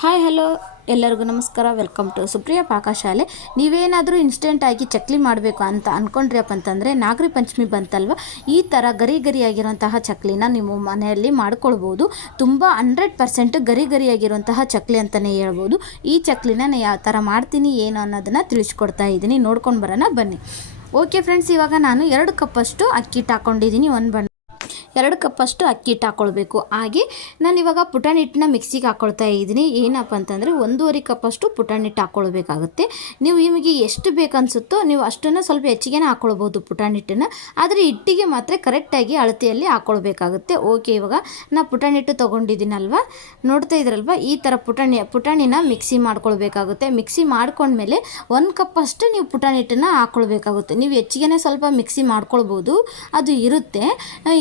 Hi hello ಎಲ್ಲರಿಗೂ ನಮಸ್ಕಾರ. Welcome to Supriya Pakashale. ನೀವೇನಾದರೂ ಇನ್ಸ್ಟೆಂಟಾಗಿ ಚಕ್ಲಿ ಮಾಡಬೇಕು ಅಂತ ಅಂದ್ಕೊಂಡ್ರಿಯಪ್ಪ ಅಂತಂದರೆ ನಾಗರ ಪಂಚಮಿ ಬಂತಲ್ವ, ಈ ಥರ ಗರಿ ಗರಿಯಾಗಿರುವಂತಹ ಚಕ್ಲಿನ ನೀವು ಮನೆಯಲ್ಲಿ ಮಾಡ್ಕೊಳ್ಬೋದು. ತುಂಬ 100% ಗರಿ ಗರಿಯಾಗಿರುವಂತಹ ಚಕ್ಲಿ ಅಂತಲೇ ಹೇಳ್ಬೋದು. ಈ ಚಕ್ಲಿನ ನಾನು ಯಾವ ಥರ ಮಾಡ್ತೀನಿ ಏನು ಅನ್ನೋದನ್ನು ತಿಳಿಸ್ಕೊಡ್ತಾ ಇದ್ದೀನಿ. ನೋಡ್ಕೊಂಡು ಬರೋಣ ಬನ್ನಿ. ಓಕೆ ಫ್ರೆಂಡ್ಸ್, ಇವಾಗ ನಾನು 2 ಕಪ್ಪಷ್ಟು ಅಕ್ಕಿ ಹಿಟ್ಟು ಹಾಕ್ಕೊಂಡಿದ್ದೀನಿ. 2 ಕಪ್ಪಷ್ಟು ಅಕ್ಕಿ ಹಿಟ್ಟು ಹಾಕ್ಕೊಳ್ಬೇಕು. ಹಾಗೆ ನಾನು ಇವಾಗ ಪುಟಾಣಿ ಹಿಟ್ಟನ್ನ ಮಿಕ್ಸಿಗೆ ಹಾಕ್ಕೊಳ್ತಾ ಇದ್ದೀನಿ. ಏನಪ್ಪ ಅಂತಂದರೆ 1.5 ಕಪ್ಪಷ್ಟು ಪುಟಾಣಿ ಹಿಟ್ಟು ಹಾಕ್ಕೊಳ್ಬೇಕಾಗುತ್ತೆ. ನೀವು ನಿಮಗೆ ಎಷ್ಟು ಬೇಕನ್ಸುತ್ತೋ ನೀವು ಅಷ್ಟನ್ನು ಸ್ವಲ್ಪ ಹೆಚ್ಚಿಗೆ ಹಾಕ್ಕೊಳ್ಬೋದು ಪುಟಾಣಿ ಹಿಟ್ಟನ್ನು. ಆದರೆ ಹಿಟ್ಟಿಗೆ ಮಾತ್ರ ಕರೆಕ್ಟಾಗಿ ಅಳತೆಯಲ್ಲಿ ಹಾಕ್ಕೊಳ್ಬೇಕಾಗುತ್ತೆ. ಓಕೆ, ಇವಾಗ ನಾನು ಪುಟಾಣಿ ಹಿಟ್ಟು ತೊಗೊಂಡಿದ್ದೀನಲ್ವ, ನೋಡ್ತಾ ಇದ್ರಲ್ವ, ಈ ಥರ ಪುಟಾಣಿನ ಮಿಕ್ಸಿ ಮಾಡ್ಕೊಳ್ಬೇಕಾಗುತ್ತೆ. ಮಿಕ್ಸಿ ಮಾಡ್ಕೊಂಡ್ಮೇಲೆ 1 ಕಪ್ಪಷ್ಟು ನೀವು ಪುಟಾಣಿ ಹಿಟ್ಟನ್ನು ಹಾಕ್ಕೊಳ್ಬೇಕಾಗುತ್ತೆ. ನೀವು ಹೆಚ್ಚಿಗೆ ಸ್ವಲ್ಪ ಮಿಕ್ಸಿ ಮಾಡ್ಕೊಳ್ಬೋದು, ಅದು ಇರುತ್ತೆ.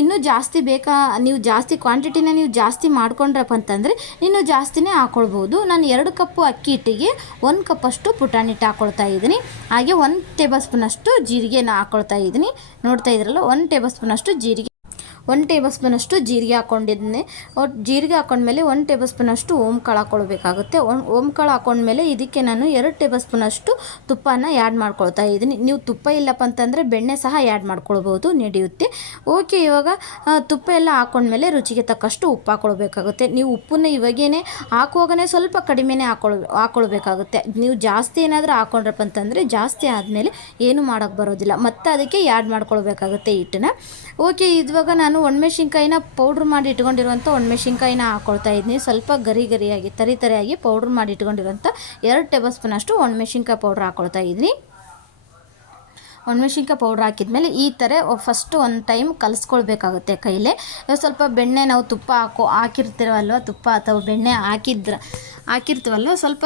ಇನ್ನೂ ಜಾಸ್ತಿ ಬೇಕಾ, ನೀವು ಜಾಸ್ತಿ ಕ್ವಾಂಟಿಟಿನ ನೀವು ಜಾಸ್ತಿ ಮಾಡ್ಕೊಂಡ್ರಪ್ಪ ಅಂತಂದರೆ ಇನ್ನೂ ಜಾಸ್ತಿನೇ ಹಾಕ್ಕೊಳ್ಬೋದು. ನಾನು 2 ಕಪ್ಪು ಅಕ್ಕಿ ಹಿಟ್ಟಿಗೆ 1 ಕಪ್ಪಷ್ಟು ಪುಟಾಣಿ ಹಿಟ್ಟು ಹಾಕ್ಕೊಳ್ತಾ ಇದ್ದೀನಿ. ಹಾಗೆ 1 ಟೇಬಲ್ ಸ್ಪೂನಷ್ಟು ಜೀರಿಗೆನ ಹಾಕ್ಕೊಳ್ತಾ ಇದ್ದೀನಿ. ನೋಡ್ತಾ ಇದ್ರಲ್ಲ, 1 ಟೇಬಲ್ ಸ್ಪೂನಷ್ಟು ಜೀರಿಗೆ, 1 ಟೇಬಲ್ ಸ್ಪೂನಷ್ಟು ಜೀರಿಗೆ ಹಾಕ್ಕೊಂಡಿದ್ದೀನಿ. ಜೀರಿಗೆ ಹಾಕ್ಕೊಂಡ್ಮೇಲೆ 1 ಟೇಬಲ್ ಸ್ಪೂನಷ್ಟು ಓಂಕಾಳು ಹಾಕ್ಕೊಳ್ಬೇಕಾಗುತ್ತೆ. ಓಂಕಾಳು ಹಾಕ್ಕೊಂಡ್ಮೇಲೆ ಇದಕ್ಕೆ ನಾನು 2 ಟೇಬಲ್ ಸ್ಪೂನಷ್ಟು ತುಪ್ಪನ ಆ್ಯಡ್ ಮಾಡ್ಕೊಳ್ತಾ ಇದ್ದೀನಿ. ನೀವು ತುಪ್ಪ ಇಲ್ಲಪ್ಪ ಅಂತಂದರೆ ಬೆಣ್ಣೆ ಸಹ ಆ್ಯಡ್ ಮಾಡ್ಕೊಳ್ಬೋದು, ನಡೆಯುತ್ತೆ. ಓಕೆ, ಇವಾಗ ತುಪ್ಪ ಎಲ್ಲ ಹಾಕ್ಕೊಂಡ್ಮೇಲೆ ರುಚಿಗೆ ತಕ್ಕಷ್ಟು ಉಪ್ಪು ಹಾಕ್ಕೊಳ್ಬೇಕಾಗುತ್ತೆ. ನೀವು ಉಪ್ಪನ್ನ ಇವಾಗೇನೆ ಹಾಕುವಾಗನೇ ಸ್ವಲ್ಪ ಕಡಿಮೆನೇ ಹಾಕ್ಕೊಳ್ಬೇಕಾಗುತ್ತೆ. ನೀವು ಜಾಸ್ತಿ ಏನಾದರೂ ಹಾಕ್ಕೊಂಡ್ರಪ್ಪ ಅಂತಂದರೆ ಜಾಸ್ತಿ ಆದಮೇಲೆ ಏನು ಮಾಡೋಕ್ಕೆ ಬರೋದಿಲ್ಲ, ಮತ್ತು ಅದಕ್ಕೆ ಆ್ಯಡ್ ಮಾಡ್ಕೊಳ್ಬೇಕಾಗುತ್ತೆ ಹಿಟ್ಟನ್ನ. ಓಕೆ, ಇವಾಗ ನಾನು ಒಣಮೆಣಸಿನ್ಕಾಯಿನ ಪೌಡ್ರ್ ಮಾಡಿ ಇಟ್ಕೊಂಡಿರುವಂಥ ಒಣಮೆಣಸಿನ್ಕಾಯಿನ ಹಾಕ್ಕೊಳ್ತಾ ಇದ್ದೀನಿ. ಸ್ವಲ್ಪ ಗರಿ ಗರಿಯಾಗಿ ತರಿಯಾಗಿ ಪೌಡ್ರ್ ಮಾಡಿ ಇಟ್ಕೊಂಡಿರುವಂಥ 2 ಟೇಬಲ್ ಸ್ಪೂನಷ್ಟು ಒಣಮೆಣಸಿನ್ಕಾಯಿ ಪೌಡ್ರ್ ಹಾಕ್ಕೊಳ್ತಾ ಇದ್ದೀನಿ. ಒಣಮೆಣಸಿನ್ಕಾಯಿ ಪೌಡ್ರ್ ಹಾಕಿದ್ಮೇಲೆ ಈ ಥರ ಫಸ್ಟು ಒಂದು ಟೈಮ್ ಕಲಿಸ್ಕೊಳ್ಬೇಕಾಗುತ್ತೆ ಕೈಲೇ. ಸ್ವಲ್ಪ ಬೆಣ್ಣೆ ನಾವು ತುಪ್ಪ ಹಾಕಿರ್ತೀವಲ್ವ, ತುಪ್ಪ ಅಥವಾ ಬೆಣ್ಣೆ ಹಾಕಿರ್ತೀವಲ್ವ, ಸ್ವಲ್ಪ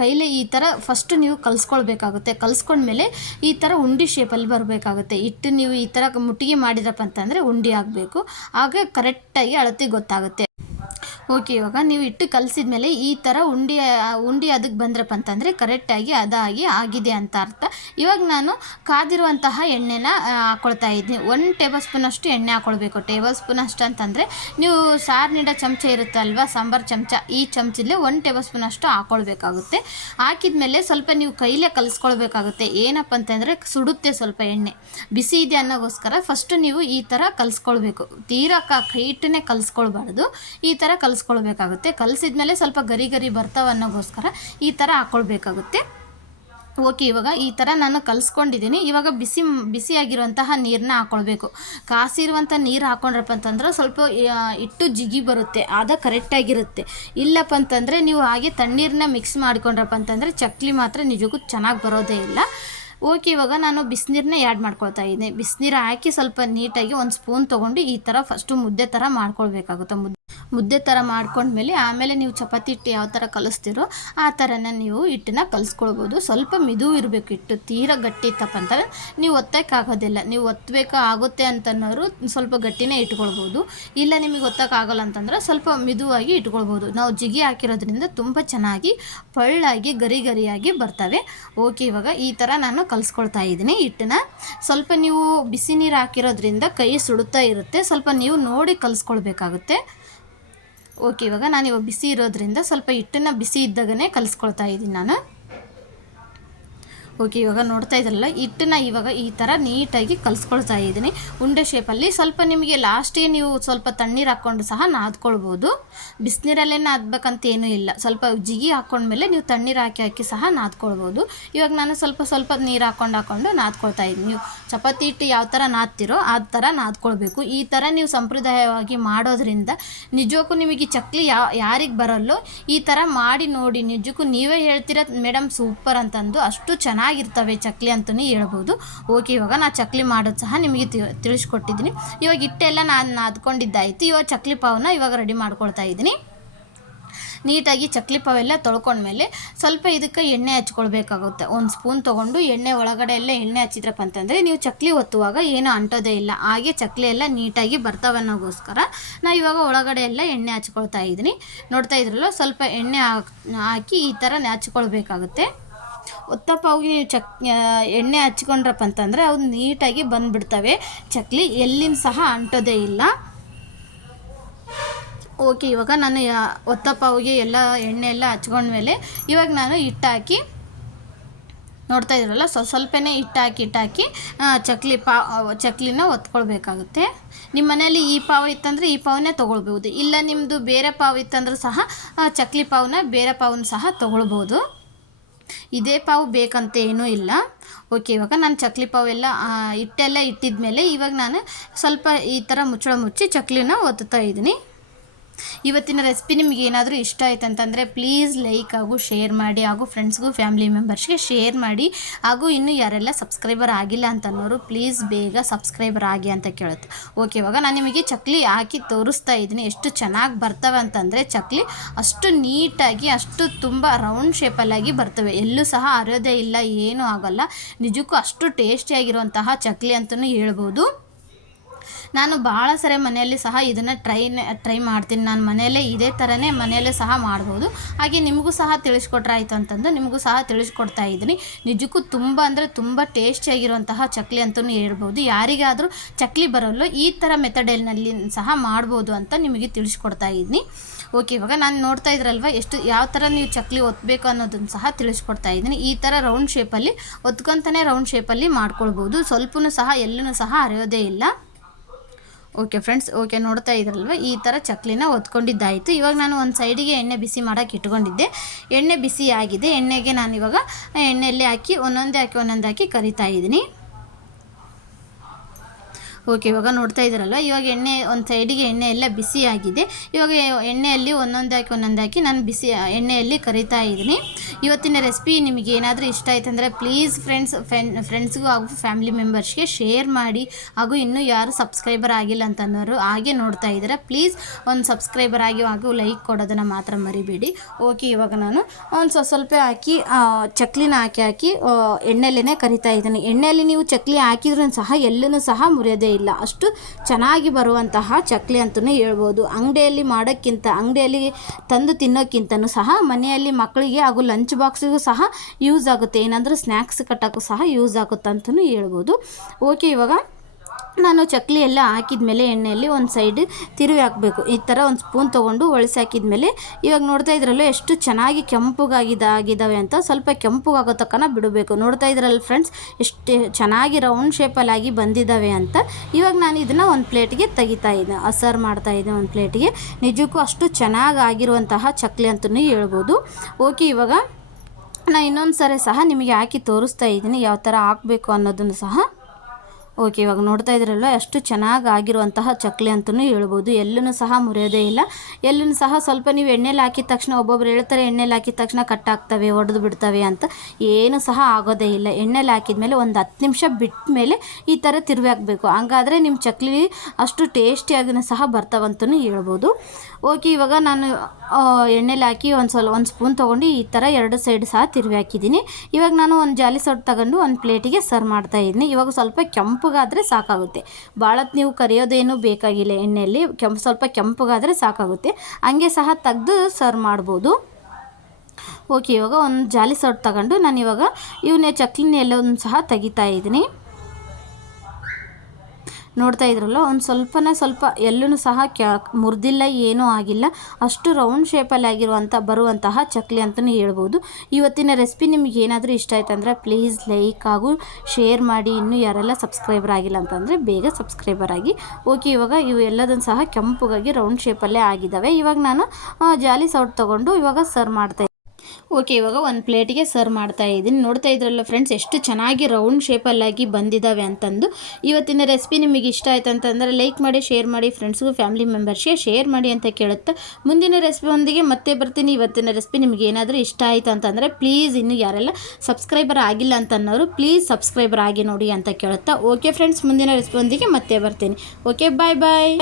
ಕೈಲೇ ಈ ಥರ ಫಸ್ಟು ನೀವು ಕಲಿಸ್ಕೊಳ್ಬೇಕಾಗುತ್ತೆ. ಕಲಿಸ್ಕೊಂಡ್ಮೇಲೆ ಈ ಥರ ಉಂಡೆ ಶೇಪಲ್ಲಿ ಬರಬೇಕಾಗುತ್ತೆ. ಹಿಟ್ಟು ನೀವು ಈ ಥರ ಮುಟ್ಟಿಗೆ ಮಾಡಿದ್ರಪ್ಪ ಅಂತಂದರೆ ಉಂಡೆ ಆಗಬೇಕು, ಆಗ ಕರೆಕ್ಟಾಗಿ ಅಳತೆ ಗೊತ್ತಾಗುತ್ತೆ. ಓಕೆ, ಇವಾಗ ನೀವು ಹಿಟ್ಟು ಕಲಸಿದ ಮೇಲೆ ಈ ಥರ ಉಂಡೆ ಅದಕ್ಕೆ ಬಂದ್ರಪ್ಪ ಅಂತಂದರೆ ಕರೆಕ್ಟಾಗಿ ಆಗಿದೆ ಅಂತ ಅರ್ಥ. ಇವಾಗ ನಾನು ಕಾದಿರುವಂತಹ ಎಣ್ಣೆನ ಹಾಕ್ಕೊಳ್ತಾ ಇದ್ದೀನಿ. 1 ಟೇಬಲ್ ಸ್ಪೂನಷ್ಟು ಎಣ್ಣೆ ಹಾಕ್ಕೊಳ್ಬೇಕು. ಟೇಬಲ್ ಸ್ಪೂನ್ ಅಷ್ಟು ಅಂತಂದರೆ ನೀವು ಸಾರಿನಿಡ ಚಮಚ ಇರುತ್ತಲ್ವ, ಸಾಂಬಾರು ಚಮಚ, ಈ ಚಮಚದಲ್ಲೇ 1 ಟೇಬಲ್ ಸ್ಪೂನಷ್ಟು ಹಾಕ್ಕೊಳ್ಬೇಕಾಗುತ್ತೆ. ಹಾಕಿದ್ಮೇಲೆ ಸ್ವಲ್ಪ ನೀವು ಕೈಲೇ ಕಲಿಸ್ಕೊಳ್ಬೇಕಾಗುತ್ತೆ. ಏನಪ್ಪ ಅಂತಂದರೆ ಸುಡುತ್ತೆ ಸ್ವಲ್ಪ ಎಣ್ಣೆ, ಬಿಸಿ ಇದೆ ಅನ್ನೋಗೋಸ್ಕರ ಫಸ್ಟು ನೀವು ಈ ಥರ ಕಲಿಸ್ಕೊಳ್ಬೇಕು. ತೀರಾ ಕೈ ಹಿಟ್ಟನ್ನೇ ಕಲಿಸ್ಕೊಳ್ಬಾರ್ದು, ಈ ಥರ ಕಲಿಸ್ಕೊಳ್ಬೇಕಾಗುತ್ತೆ. ಕಲಿಸಿದ್ಮೇಲೆ ಸ್ವಲ್ಪ ಗರಿ ಗರಿ ಬರ್ತಾವೆ ಅನ್ನೋಗೋಸ್ಕರ ಈ ಥರ ಹಾಕ್ಕೊಳ್ಬೇಕಾಗುತ್ತೆ. ಓಕೆ, ಇವಾಗ ಈ ಥರ ನಾನು ಕಲಿಸ್ಕೊಂಡಿದ್ದೀನಿ. ಇವಾಗ ಬಿಸಿಯಾಗಿರುವಂತಹ ನೀರನ್ನ ಹಾಕ್ಕೊಳ್ಬೇಕು. ಕಾಸಿರುವಂಥ ನೀರು ಹಾಕ್ಕೊಂಡ್ರಪ್ಪ ಅಂತಂದ್ರೆ ಸ್ವಲ್ಪ ಹಿಟ್ಟು ಜಿಗಿ ಬರುತ್ತೆ, ಅದು ಕರೆಕ್ಟಾಗಿರುತ್ತೆ. ಇಲ್ಲಪ್ಪ ಅಂತಂದರೆ ನೀವು ಹಾಗೆ ತಣ್ಣೀರನ್ನ ಮಿಕ್ಸ್ ಮಾಡ್ಕೊಂಡ್ರಪ್ಪ ಅಂತಂದರೆ ಚಕ್ಲಿ ಮಾತ್ರ ನಿಜಕ್ಕೂ ಚೆನ್ನಾಗಿ ಬರೋದೇ ಇಲ್ಲ. ಓಕೆ, ಇವಾಗ ನಾನು ಬಿಸಿನೀರನ್ನ ಆ್ಯಡ್ ಮಾಡ್ಕೊಳ್ತಾ ಇದ್ದೀನಿ. ಬಿಸಿನೀರು ಹಾಕಿ ಸ್ವಲ್ಪ ನೀಟಾಗಿ 1 ಸ್ಪೂನ್ ತೊಗೊಂಡು ಈ ಥರ ಫಸ್ಟು ಮುದ್ದೆ ಥರ ಮಾಡ್ಕೊಳ್ಬೇಕಾಗುತ್ತೆ. ಮುದ್ದೆ ಥರ ಮಾಡ್ಕೊಂಡ್ಮೇಲೆ ಆಮೇಲೆ ನೀವು ಚಪಾತಿ ಹಿಟ್ಟು ಯಾವ ಥರ ಕಲಿಸ್ತೀರೋ ಆ ಥರನ ನೀವು ಹಿಟ್ಟನ್ನ ಕಲಿಸ್ಕೊಳ್ಬೋದು. ಸ್ವಲ್ಪ ಮಿದು ಇರಬೇಕು ಹಿಟ್ಟು, ತೀರಾ ಗಟ್ಟಿ ಇತ್ತಪ್ಪ ಅಂತಾರೆ ನೀವು ಒತ್ತಕ್ಕಾಗೋದಿಲ್ಲ. ನೀವು ಒತ್ತಬೇಕು ಆಗುತ್ತೆ ಅಂತನ್ನೋರು ಸ್ವಲ್ಪ ಗಟ್ಟಿನೇ ಇಟ್ಕೊಳ್ಬೋದು. ಇಲ್ಲ ನಿಮಗೆ ಒತ್ತಕ್ಕಾಗಲ್ಲ ಅಂತಂದ್ರೆ ಸ್ವಲ್ಪ ಮಿದುವಾಗಿ ಇಟ್ಕೊಳ್ಬೋದು. ನಾವು ಜಿಗಿ ಹಾಕಿರೋದ್ರಿಂದ ತುಂಬ ಚೆನ್ನಾಗಿ ಪಳ್ಳಾಗಿ ಗರಿ ಗರಿಯಾಗಿ ಬರ್ತವೆ. ಓಕೆ, ಇವಾಗ ಈ ಥರ ನಾನು ಕಲಿಸ್ಕೊಳ್ತಾ ಇದ್ದೀನಿ ಹಿಟ್ಟನ್ನ. ಸ್ವಲ್ಪ ನೀವು ಬಿಸಿ ನೀರು ಹಾಕಿರೋದ್ರಿಂದ ಕೈ ಸುಡುತ್ತಾ ಇರುತ್ತೆ, ಸ್ವಲ್ಪ ನೀವು ನೋಡಿ ಕಲಿಸ್ಕೊಳ್ಬೇಕಾಗುತ್ತೆ. ಓಕೆ, ಇವಾಗ ಬಿಸಿ ಇರೋದ್ರಿಂದ ಸ್ವಲ್ಪ ಹಿಟ್ಟನ್ನು ಬಿಸಿ ಇದ್ದಾಗನೇ ಕಲಿಸ್ಕೊಳ್ತಾ ಇದ್ದೀನಿ ನಾನು. ಓಕೆ, ಇವಾಗ ನೋಡ್ತಾ ಇದ್ರಲ್ಲ, ಹಿಟ್ಟನ್ನ ಇವಾಗ ಈ ಥರ ನೀಟಾಗಿ ಕಲಿಸ್ಕೊಳ್ತಾ ಇದ್ದೀನಿ ಉಂಡೆ ಶೇಪಲ್ಲಿ. ಸ್ವಲ್ಪ ನಿಮಗೆ ಲಾಸ್ಟಿಗೆ ನೀವು ಸ್ವಲ್ಪ ತಣ್ಣೀರು ಹಾಕ್ಕೊಂಡು ಸಹ ನಾದ್ಕೊಳ್ಬೋದು. ಬಿಸಿನೀರಲ್ಲೇ ನಾದಬೇಕಂತ ಏನೂ ಇಲ್ಲ, ಸ್ವಲ್ಪ ಜಿಗಿ ಹಾಕ್ಕೊಂಡ್ಮೇಲೆ ನೀವು ತಣ್ಣೀರು ಹಾಕಿ ಸಹ ನಾದ್ಕೊಳ್ಬೋದು. ಇವಾಗ ನಾನು ಸ್ವಲ್ಪ ನೀರು ಹಾಕ್ಕೊಂಡು ನಾದ್ಕೊಳ್ತಾ ಇದ್ದೀನಿ. ನೀವು ಚಪಾತಿ ಹಿಟ್ಟು ಯಾವ ಥರ ನಾದ್ತಿರೋ ಆ ಥರ ನಾದ್ಕೊಳ್ಬೇಕು. ಈ ಥರ ನೀವು ಸಂಪ್ರದಾಯವಾಗಿ ಮಾಡೋದ್ರಿಂದ ನಿಜಕ್ಕೂ ನಿಮಗೆ ಚಕ್ಲಿ ಯಾರಿಗೆ ಬರಲ್ಲೋ ಈ ಥರ ಮಾಡಿ ನೋಡಿ, ನಿಜಕ್ಕೂ ನೀವೇ ಹೇಳ್ತೀರ ಮೇಡಮ್ ಸೂಪರ್ ಅಂತಂದು, ಅಷ್ಟು ಚೆನ್ನಾಗಿರ್ತವೆ ಚಕ್ಲಿ ಅಂತಲೇ ಹೇಳ್ಬೋದು. ಓಕೆ, ಇವಾಗ ನಾನು ಚಕ್ಲಿ ಮಾಡೋದು ಸಹ ನಿಮಗೆ ತಿಳಿಸ್ಕೊಟ್ಟಿದ್ದೀನಿ. ಇವಾಗ ಹಿಟ್ಟೆಲ್ಲ ನಾನು ನಾದ್ಕೊಂಡಿದ್ದಾಯಿತು. ಇವಾಗ ಚಕ್ಲಿ ಪಾವನ್ನ ಇವಾಗ ರೆಡಿ ಮಾಡ್ಕೊಳ್ತಾ ಇದ್ದೀನಿ. ನೀಟಾಗಿ ಚಕ್ಲಿ ಪಾವೆಲ್ಲ ತೊಳ್ಕೊಂಡ್ಮೇಲೆ ಸ್ವಲ್ಪ ಇದಕ್ಕೆ ಎಣ್ಣೆ ಹಚ್ಕೊಳ್ಬೇಕಾಗುತ್ತೆ. 1 ಸ್ಪೂನ್ ತೊಗೊಂಡು ಎಣ್ಣೆ ಒಳಗಡೆ ಎಲ್ಲ ಎಣ್ಣೆ ಹಚ್ಚಿದ್ರಪ್ಪ ಅಂತಂದರೆ ನೀವು ಚಕ್ಲಿ ಒತ್ತುವಾಗ ಏನೂ ಅಂಟೋದೇ ಇಲ್ಲ, ಹಾಗೆ ಚಕ್ಲಿ ಎಲ್ಲ ನೀಟಾಗಿ ಬರ್ತಾವೆ ಅನ್ನೋಗೋಸ್ಕರ ನಾನು ಇವಾಗ ಒಳಗಡೆ ಎಲ್ಲ ಎಣ್ಣೆ ಹಚ್ಕೊಳ್ತಾ ಇದ್ದೀನಿ. ನೋಡ್ತಾ ಇದ್ರಲ್ಲ, ಸ್ವಲ್ಪ ಎಣ್ಣೆ ಹಾಕಿ ಈ ಥರ ಹಚ್ಕೊಳ್ಬೇಕಾಗುತ್ತೆ. ಒತ್ತಪ್ಪಾಗಿ ನೀವು ಎಣ್ಣೆ ಹಚ್ಕೊಂಡ್ರಪ್ಪ ಅಂತಂದರೆ ಅವು ನೀಟಾಗಿ ಬಂದುಬಿಡ್ತವೆ. ಚಕ್ಲಿ ಎಲ್ಲಿನ ಸಹ ಅಂಟೋದೇ ಇಲ್ಲ. ಓಕೆ, ಇವಾಗ ನಾನು ಒತ್ತಪ್ಪಾವಿಗೆ ಎಲ್ಲ ಎಣ್ಣೆ ಎಲ್ಲ ಹಚ್ಕೊಂಡ್ಮೇಲೆ ಇವಾಗ ನಾನು ಹಿಟ್ಟು ಹಾಕಿ ನೋಡ್ತಾ ಇದ್ರಲ್ಲ, ಸ್ವಲ್ಪನೇ ಹಿಟ್ಟು ಹಾಕಿ ಚಕ್ಲಿನ ಒತ್ಕೊಳ್ಬೇಕಾಗುತ್ತೆ. ನಿಮ್ಮ ಮನೆಯಲ್ಲಿ ಈ ಪಾವು ಇತ್ತಂದರೆ ಈ ಪಾವನ್ನೇ ತೊಗೊಳ್ಬೋದು, ಇಲ್ಲ ನಿಮ್ಮದು ಬೇರೆ ಪಾವು ಇತ್ತಂದ್ರೂ ಸಹ ಚಕ್ಲಿ ಪಾವನ್ನ ಬೇರೆ ಪಾವನ್ನ ಸಹ ತೊಗೊಳ್ಬೋದು. ಇದೇ ಪಾವು ಬೇಕಂತ ಏನೂ ಇಲ್ಲ. ಓಕೆ, ಇವಾಗ ನಾನು ಚಕ್ಲಿ ಪಾವು ಎಲ್ಲ ಹಿಟ್ಟೆಲ್ಲ ಇಟ್ಟಿದ್ಮೇಲೆ ಇವಾಗ ನಾನು ಸ್ವಲ್ಪ ಈ ಥರ ಮುಚ್ಚಳ ಮುಚ್ಚಿ ಚಕ್ಲಿನ ಒತ್ತುತ್ತಾ ಇದ್ದೀನಿ. ಇವತ್ತಿನ ರೆಸಿಪಿ ನಿಮ್ಗೆ ಏನಾದರೂ ಇಷ್ಟ ಆಯ್ತು ಅಂತಂದರೆ ಪ್ಲೀಸ್ ಲೈಕ್ ಹಾಗೂ ಶೇರ್ ಮಾಡಿ, ಹಾಗೂ ಫ್ರೆಂಡ್ಸ್ಗೂ ಫ್ಯಾಮಿಲಿ ಮೆಂಬರ್ಸ್ಗೆ ಶೇರ್ ಮಾಡಿ. ಹಾಗೂ ಇನ್ನೂ ಯಾರೆಲ್ಲ ಸಬ್ಸ್ಕ್ರೈಬರ್ ಆಗಿಲ್ಲ ಅಂತನ್ನೋರು ಪ್ಲೀಸ್ ಬೇಗ ಸಬ್ಸ್ಕ್ರೈಬರ್ ಆಗಿ ಅಂತ ಕೇಳುತ್ತೆ. ಓಕೆ, ಇವಾಗ ನಾನು ನಿಮಗೆ ಚಕ್ಲಿ ಹಾಕಿ ತೋರಿಸ್ತಾ ಇದ್ದೀನಿ. ಎಷ್ಟು ಚೆನ್ನಾಗಿ ಬರ್ತವೆ ಅಂತಂದರೆ ಚಕ್ಲಿ ಅಷ್ಟು ನೀಟಾಗಿ, ಅಷ್ಟು ತುಂಬ ರೌಂಡ್ ಶೇಪಲ್ಲಾಗಿ ಬರ್ತವೆ. ಎಲ್ಲೂ ಸಹ ಅರಿಯೋದೇ ಇಲ್ಲ, ಏನೂ ಆಗೋಲ್ಲ. ನಿಜಕ್ಕೂ ಅಷ್ಟು ಟೇಸ್ಟಿಯಾಗಿರುವಂತಹ ಚಕ್ಲಿ ಅಂತಲೂ ಹೇಳ್ಬೋದು. ನಾನು ಭಾಳ ಸರಿ ಮನೆಯಲ್ಲಿ ಸಹ ಇದನ್ನು ಟ್ರೈ ಮಾಡ್ತೀನಿ. ನಾನು ಮನೆಯಲ್ಲೇ ಇದೇ ಥರನೇ ಮನೆಯಲ್ಲೇ ಸಹ ಮಾಡ್ಬೋದು. ಹಾಗೆ ನಿಮಗೂ ಸಹ ತಿಳಿಸ್ಕೊಟ್ರೆ ಆಯಿತು ಅಂತಂದು ನಿಮಗೂ ಸಹ ತಿಳಿಸ್ಕೊಡ್ತಾ ಇದ್ದೀನಿ. ನಿಜಕ್ಕೂ ತುಂಬ ಅಂದರೆ ತುಂಬ ಟೇಸ್ಟಿಯಾಗಿರುವಂತಹ ಚಕ್ಲಿ ಅಂತಲೂ ಹೇಳ್ಬೋದು. ಯಾರಿಗಾದರೂ ಚಕ್ಲಿ ಬರೋಲ್ಲೋ ಈ ಥರ ಮೆಥಡಲ್ಲಿ ಸಹ ಮಾಡ್ಬೋದು ಅಂತ ನಿಮಗೆ ತಿಳಿಸ್ಕೊಡ್ತಾ ಇದ್ದೀನಿ. ಓಕೆ, ಇವಾಗ ನಾನು ನೋಡ್ತಾ ಇದ್ರಲ್ವ ಯಾವ ಥರ ನೀವು ಚಕ್ಲಿ ಒತ್ತಬೇಕು ಅನ್ನೋದನ್ನು ಸಹ ತಿಳಿಸ್ಕೊಡ್ತಾ ಇದ್ದೀನಿ. ಈ ಥರ ರೌಂಡ್ ಶೇಪಲ್ಲಿ ಒತ್ಕೊತಾನೆ ರೌಂಡ್ ಶೇಪಲ್ಲಿ ಮಾಡ್ಕೊಳ್ಬೋದು. ಸ್ವಲ್ಪನೂ ಸಹ ಎಲ್ಲೂ ಸಹ ಅರಿಯೋದೇ ಇಲ್ಲ. ಓಕೆ ಫ್ರೆಂಡ್ಸ್, ಓಕೆ ನೋಡ್ತಾ ಇದ್ರಲ್ವ ಈ ಥರ ಚಕ್ಲಿನ ಒತ್ಕೊಂಡಿದ್ದಾಯಿತು. ಇವಾಗ ನಾನು ಒಂದು ಸೈಡಿಗೆ ಎಣ್ಣೆ ಬಿಸಿ ಮಾಡೋಕ್ಕೆ ಇಟ್ಕೊಂಡಿದ್ದೆ. ಎಣ್ಣೆ ಬಿಸಿ ಆಗಿದೆ. ಎಣ್ಣೆಗೆ ನಾನು ಇವಾಗ ಎಣ್ಣೆಯಲ್ಲಿ ಹಾಕಿ ಒಂದೊಂದೇ ಹಾಕಿ ಕರಿತಾ ಇದ್ದೀನಿ. ಓಕೆ, ಇವಾಗ ನೋಡ್ತಾ ಇದ್ದೀರಲ್ವ ಇವಾಗ ಒಂದು ಸೈಡಿಗೆ ಎಣ್ಣೆ ಎಲ್ಲ ಬಿಸಿ ಆಗಿದೆ. ಇವಾಗ ಎಣ್ಣೆಯಲ್ಲಿ ಒಂದೊಂದೇ ಹಾಕಿ ನಾನು ಎಣ್ಣೆಯಲ್ಲಿ ಕರಿತಾ ಇದ್ದೀನಿ. ಇವತ್ತಿನ ರೆಸಿಪಿ ನಿಮಗೆ ಏನಾದರೂ ಇಷ್ಟ ಆಯ್ತು ಅಂದರೆ ಪ್ಲೀಸ್ ಫ್ರೆಂಡ್ಸ್ಗೂ ಹಾಗೂ ಫ್ಯಾಮಿಲಿ ಮೆಂಬರ್ಸ್ಗೆ ಶೇರ್ ಮಾಡಿ. ಹಾಗೂ ಇನ್ನೂ ಯಾರು ಸಬ್ಸ್ಕ್ರೈಬರ್ ಆಗಿಲ್ಲ ಅಂತನ್ನೋರು ಹಾಗೆ ನೋಡ್ತಾ ಇದ್ದಾರೆ, ಪ್ಲೀಸ್ ಒಂದು ಸಬ್ಸ್ಕ್ರೈಬರ್ ಆಗಿ ಹಾಗೂ ಲೈಕ್ ಕೊಡೋದನ್ನು ಮಾತ್ರ ಮರಿಬೇಡಿ. ಓಕೆ, ಇವಾಗ ನಾನು ಒಂದು ಸ್ವಲ್ಪ ಹಾಕಿ ಚಕ್ಲಿನ ಹಾಕಿ ಎಣ್ಣೆಲ್ಲೇ ಕರಿತಾ ಇದ್ದೀನಿ. ಎಣ್ಣೆಯಲ್ಲಿ ನೀವು ಚಕ್ಲಿ ಹಾಕಿದ್ರೂ ಸಹ ಎಲ್ಲೂ ಸಹ ಮುರಿಯೋದೇ ಇಲ್ಲ. ಅಷ್ಟು ಚೆನ್ನಾಗಿ ಬರುವಂತಹ ಚಕ್ಲಿ ಅಂತಲೂ ಹೇಳ್ಬೋದು. ಅಂಗಡಿಯಲ್ಲಿ ತಂದು ತಿನ್ನೋಕ್ಕಿಂತನೂ ಸಹ ಮನೆಯಲ್ಲಿ ಮಕ್ಕಳಿಗೆ ಹಾಗೂ ಲಂಚ್ ಬಾಕ್ಸಿಗೂ ಸಹ ಯೂಸ್ ಆಗುತ್ತೆ. ಏನಾದರೂ ಸ್ನ್ಯಾಕ್ಸ್ ಕಟ್ಟೋಕ್ಕೂ ಸಹ ಯೂಸ್ ಆಗುತ್ತೆ ಅಂತಲೂ ಹೇಳ್ಬೋದು. ಓಕೆ, ಇವಾಗ ನಾನು ಚಕ್ಲಿ ಎಲ್ಲ ಹಾಕಿದ ಮೇಲೆ ಎಣ್ಣೆಯಲ್ಲಿ ಒಂದು ಸೈಡ್ ತಿರುವಿ ಹಾಕಬೇಕು. ಈ ಥರ ಒಂದು ಸ್ಪೂನ್ ತೊಗೊಂಡು ಒಳಸಿ ಹಾಕಿದ ಇವಾಗ ನೋಡ್ತಾ ಇದ್ರಲ್ಲ ಎಷ್ಟು ಚೆನ್ನಾಗಿ ಕೆಂಪುಗಾಗಿದ್ದಾವೆ ಅಂತ. ಸ್ವಲ್ಪ ಕೆಂಪುಗಾಗೋ ತನಕ ಬಿಡಬೇಕು. ನೋಡ್ತಾ ಇದ್ರಲ್ಲ ಫ್ರೆಂಡ್ಸ್ ಎಷ್ಟು ಚೆನ್ನಾಗಿ ರೌಂಡ್ ಶೇಪಲ್ಲಾಗಿ ಬಂದಿದ್ದಾವೆ ಅಂತ. ಇವಾಗ ನಾನು ಇದನ್ನು ಒಂದು ಪ್ಲೇಟಿಗೆ ಸರ್ವ್ ಮಾಡ್ತಾ ಇದ್ದೀನಿ ಒಂದು ಪ್ಲೇಟಿಗೆ. ನಿಜಕ್ಕೂ ಅಷ್ಟು ಚೆನ್ನಾಗಿ ಆಗಿರುವಂತಹ ಚಕ್ಲಿ ಅಂತಲೂ ಹೇಳ್ಬೋದು. ಓಕೆ, ಇವಾಗ ನಾನು ಇನ್ನೊಂದು ಸರಿ ಸಹ ನಿಮಗೆ ಹಾಕಿ ತೋರಿಸ್ತಾ ಇದ್ದೀನಿ ಯಾವ ಥರ ಹಾಕಬೇಕು ಅನ್ನೋದನ್ನು ಸಹ. ಓಕೆ, ಇವಾಗ ನೋಡ್ತಾ ಇದ್ರಲ್ಲ ಎಷ್ಟು ಚೆನ್ನಾಗಿ ಆಗಿರುವಂತಹ ಚಕ್ಲಿ ಅಂತಲೂ ಹೇಳ್ಬೋದು. ಎಲ್ಲೂ ಸಹ ಮುರಿಯೋದೇ ಇಲ್ಲ. ಎಲ್ಲೂ ಸಹ ಸ್ವಲ್ಪ ನೀವು ಎಣ್ಣೆಲಿ ಹಾಕಿದ ತಕ್ಷಣ ಒಬ್ಬೊಬ್ರು ಹೇಳ್ತಾರೆ ಎಣ್ಣೆಲಿ ಹಾಕಿದ ತಕ್ಷಣ ಕಟ್ಟಾಗ್ತವೆ, ಒಡೆದು ಬಿಡ್ತವೆ ಅಂತ. ಏನು ಸಹ ಆಗೋದೇ ಇಲ್ಲ. ಎಣ್ಣೆಲಿ ಹಾಕಿದ ಮೇಲೆ ಒಂದು 10 ನಿಮಿಷ ಬಿಟ್ಟ ಮೇಲೆ ಈ ಥರ ತಿರುವಿ ಹಾಕಬೇಕು. ಹಂಗಾದರೆ ನಿಮ್ಮ ಚಕ್ಲಿ ಅಷ್ಟು ಟೇಸ್ಟಿಯಾಗಿಯೂ ಸಹ ಬರ್ತಾವಂತಲೂ ಹೇಳ್ಬೋದು. ಓಕೆ, ಇವಾಗ ನಾನು ಎಣ್ಣೆಲಿ ಹಾಕಿ ಒಂದು ಸ್ಪೂನ್ ತೊಗೊಂಡು ಈ ಥರ 2 ಸೈಡ್ ಸಹ ತಿರುವಿ ಹಾಕಿದ್ದೀನಿ. ಇವಾಗ ನಾನು ಒಂದು ಜಾಲಿ ಸೌಟ್ ತಗೊಂಡು ಒಂದು ಪ್ಲೇಟಿಗೆ ಸರ್ವ್ ಮಾಡ್ತಾಯಿದ್ದೀನಿ. ಇವಾಗ ಸ್ವಲ್ಪ ಕೆಂಪುಗಾದರೆ ಸಾಕಾಗುತ್ತೆ. ಭಾಳ ನೀವು ಕರಿಯೋದೇನೂ ಬೇಕಾಗಿಲ್ಲ. ಎಣ್ಣೆಯಲ್ಲಿ ಸ್ವಲ್ಪ ಕೆಂಪುಗಾದರೆ ಸಾಕಾಗುತ್ತೆ. ಹಂಗೆ ಸಹ ತೆಗೆದು ಸರ್ವ್ ಮಾಡ್ಬೋದು. ಓಕೆ, ಇವಾಗ ಒಂದು ಜಾಲಿ ಸೌಟ್ ತಗೊಂಡು ನಾನು ಇವಾಗ ಚಕ್ಲಿನ ಎಲ್ಲವನ್ನು ಸಹ ತೆಗಿತಾ ಇದ್ದೀನಿ. ನೋಡ್ತಾ ಇದ್ರಲ್ಲ ಒಂದು ಸ್ವಲ್ಪ ಎಲ್ಲೂ ಸಹ ಮುರಿದಿಲ್ಲ, ಏನೂ ಆಗಿಲ್ಲ. ಅಷ್ಟು ರೌಂಡ್ ಶೇಪಲ್ಲಿ ಬರುವಂತಹ ಚಕ್ಲಿ ಅಂತಲೂ ಹೇಳ್ಬೋದು. ಇವತ್ತಿನ ರೆಸಿಪಿ ನಿಮಗೆ ಏನಾದರೂ ಇಷ್ಟ ಆಯ್ತು ಅಂದರೆ ಪ್ಲೀಸ್ ಲೈಕ್ ಹಾಗೂ ಶೇರ್ ಮಾಡಿ. ಇನ್ನೂ ಯಾರೆಲ್ಲ ಸಬ್ಸ್ಕ್ರೈಬರ್ ಆಗಿಲ್ಲ ಅಂತಂದರೆ ಬೇಗ ಸಬ್ಸ್ಕ್ರೈಬರ್ ಆಗಿ. ಓಕೆ, ಇವಾಗ ಎಲ್ಲದನ್ನು ಸಹ ಕೆಂಪುಗಾಗಿ ರೌಂಡ್ ಶೇಪಲ್ಲೇ ಆಗಿದ್ದಾವೆ. ಇವಾಗ ನಾನು ಜಾಲಿ ಸೌಟ್ ತೊಗೊಂಡು ಇವಾಗ ಸರ್ವ್ ಮಾಡ್ತಾ. ಓಕೆ, ಇವಾಗ ಒಂದು ಪ್ಲೇಟಿಗೆ ಸರ್ವ್ ಮಾಡ್ತಾ ಇದ್ದೀನಿ. ನೋಡ್ತಾ ಇದ್ರಲ್ಲ ಫ್ರೆಂಡ್ಸ್ ಎಷ್ಟು ಚೆನ್ನಾಗಿ ರೌಂಡ್ ಶೇಪಲ್ಲಾಗಿ ಬಂದಿದ್ದಾವೆ ಅಂತಂದು. ಇವತ್ತಿನ ರೆಸಿಪಿ ನಿಮಗೆ ಇಷ್ಟ ಆಯ್ತು ಅಂತಂದರೆ ಲೈಕ್ ಮಾಡಿ, ಶೇರ್ ಮಾಡಿ, ಫ್ರೆಂಡ್ಸ್ಗೂ ಫ್ಯಾಮಿಲಿ ಮೆಂಬರ್ಸ್ಗೆ ಶೇರ್ ಮಾಡಿ ಅಂತ ಕೇಳುತ್ತಾ ಮುಂದಿನ ರೆಸಿಪಿಯೊಂದಿಗೆ ಮತ್ತೆ ಬರ್ತೀನಿ. ಇವತ್ತಿನ ರೆಸಿಪಿ ನಿಮಗೆ ಏನಾದರೂ ಇಷ್ಟ ಆಯಿತು ಅಂತಂದರೆ ಪ್ಲೀಸ್ ಇನ್ನೂ ಯಾರೆಲ್ಲ ಸಬ್ಸ್ಕ್ರೈಬರ್ ಆಗಿಲ್ಲ ಅಂತನ್ನೋರು ಪ್ಲೀಸ್ ಸಬ್ಸ್ಕ್ರೈಬರ್ ಆಗಿ ನೋಡಿ ಅಂತ ಕೇಳುತ್ತಾ. ಓಕೆ ಫ್ರೆಂಡ್ಸ್, ಮುಂದಿನ ರೆಸಿಪಿಯೊಂದಿಗೆ ಮತ್ತೆ ಬರ್ತೀನಿ. ಓಕೆ, ಬಾಯ್.